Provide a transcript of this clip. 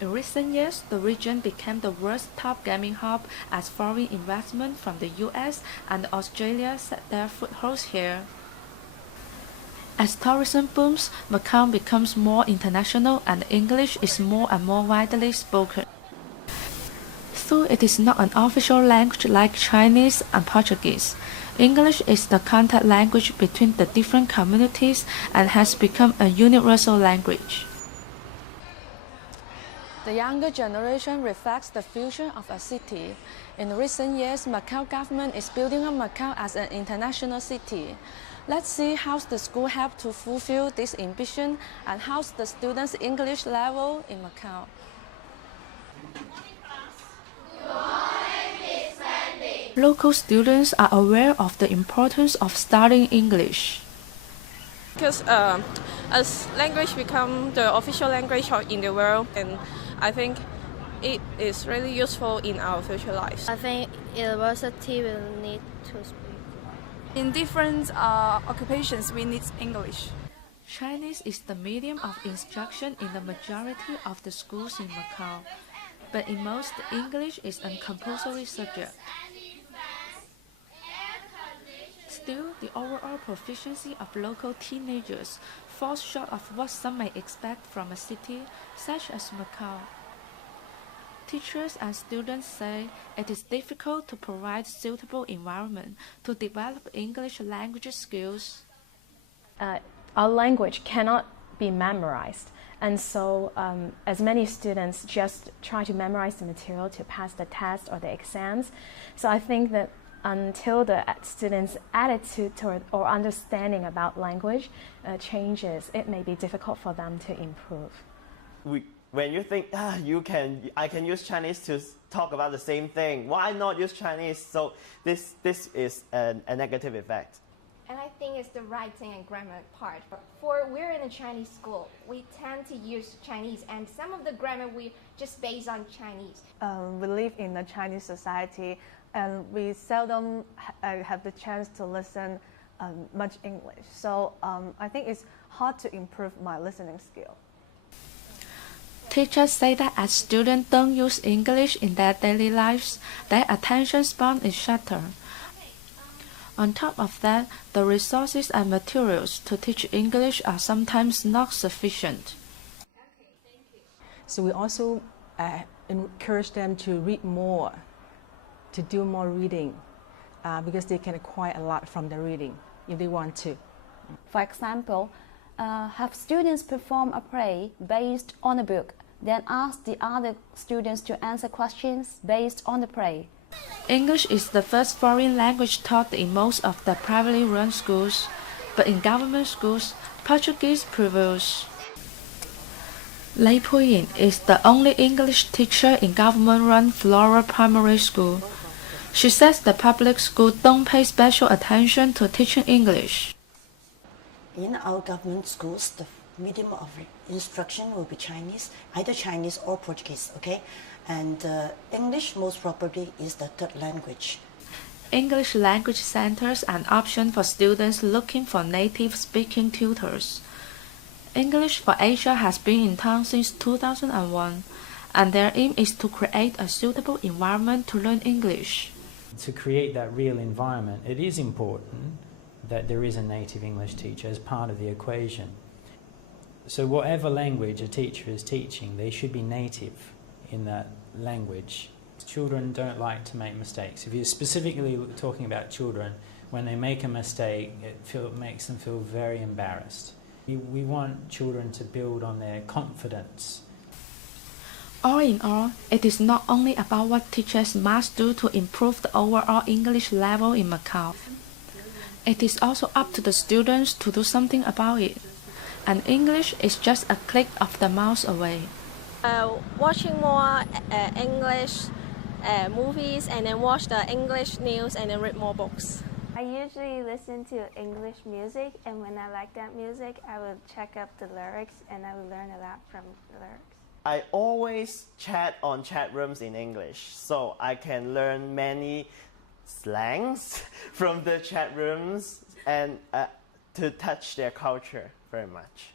In recent years, the region became the world's top gaming hub as foreign investment from the US and Australia set their footholds here. As tourism booms, Macau becomes more international and English is more and more widely spoken. Though it is not an official language like Chinese and Portuguese, English is the contact language between the different communities and has become a universal language. The younger generation reflects the future of a city. In recent years, Macau government is building up Macau as an international city. Let's see how the school helped to fulfill this ambition and how's the students' English level in Macau. Local students are aware of the importance of studying English. Because as language become the official language in the world, and I think it is really useful in our future lives. I think university will need to speak. In different occupations, we need English. Chinese is the medium of instruction in the majority of the schools in Macau, but in most, English is a compulsory subject. Still, the overall proficiency of local teenagers falls short of what some may expect from a city such as Macau. Teachers and students say it is difficult to provide suitable environment to develop English language skills. Our language cannot be memorized, and so as many students just try to memorize the material to pass the test or the exams. So I think that until the students' attitude toward or understanding about language changes, it may be difficult for them to improve. When you think I can use Chinese to talk about the same thing, why not use Chinese? So this is a negative effect. And I think it's the writing and grammar part. We're in a Chinese school, we tend to use Chinese, and some of the grammar we just based on Chinese. We live in a Chinese society, and we seldom have the chance to listen much English. So I think it's hard to improve my listening skill. Teachers say that as students don't use English in their daily lives, their attention span is shorter. On top of that, the resources and materials to teach English are sometimes not sufficient. So we also encourage them to read more, to do more reading, because they can acquire a lot from the reading if they want to. For example, have students perform a play based on a book, then ask the other students to answer questions based on the play. English is the first foreign language taught in most of the privately run schools, but in government schools, Portuguese prevails. Lei Puyin is the only English teacher in government-run Flora Primary School. She says the public schools don't pay special attention to teaching English. In our government schools, the medium of instruction will be Chinese, either Chinese or Portuguese, okay? And English most probably is the third language. English language centers an option for students looking for native speaking tutors. English for Asia has been in town since 2001, and their aim is to create a suitable environment to learn English. To create that real environment, it is important that there is a native English teacher as part of the equation. So whatever language a teacher is teaching, they should be native in that language. Children don't like to make mistakes. If you're specifically talking about children, when they make a mistake, it makes them feel very embarrassed. We want children to build on their confidence. All in all, it is not only about what teachers must do to improve the overall English level in Macau. It is also up to the students to do something about it. And English is just a click of the mouse away. Watching more English movies, and then watch the English news, and then read more books. I usually listen to English music, and when I like that music, I will check up the lyrics and I will learn a lot from the lyrics. I always chat on chat rooms in English, so I can learn many slangs from the chat rooms and to touch their culture very much.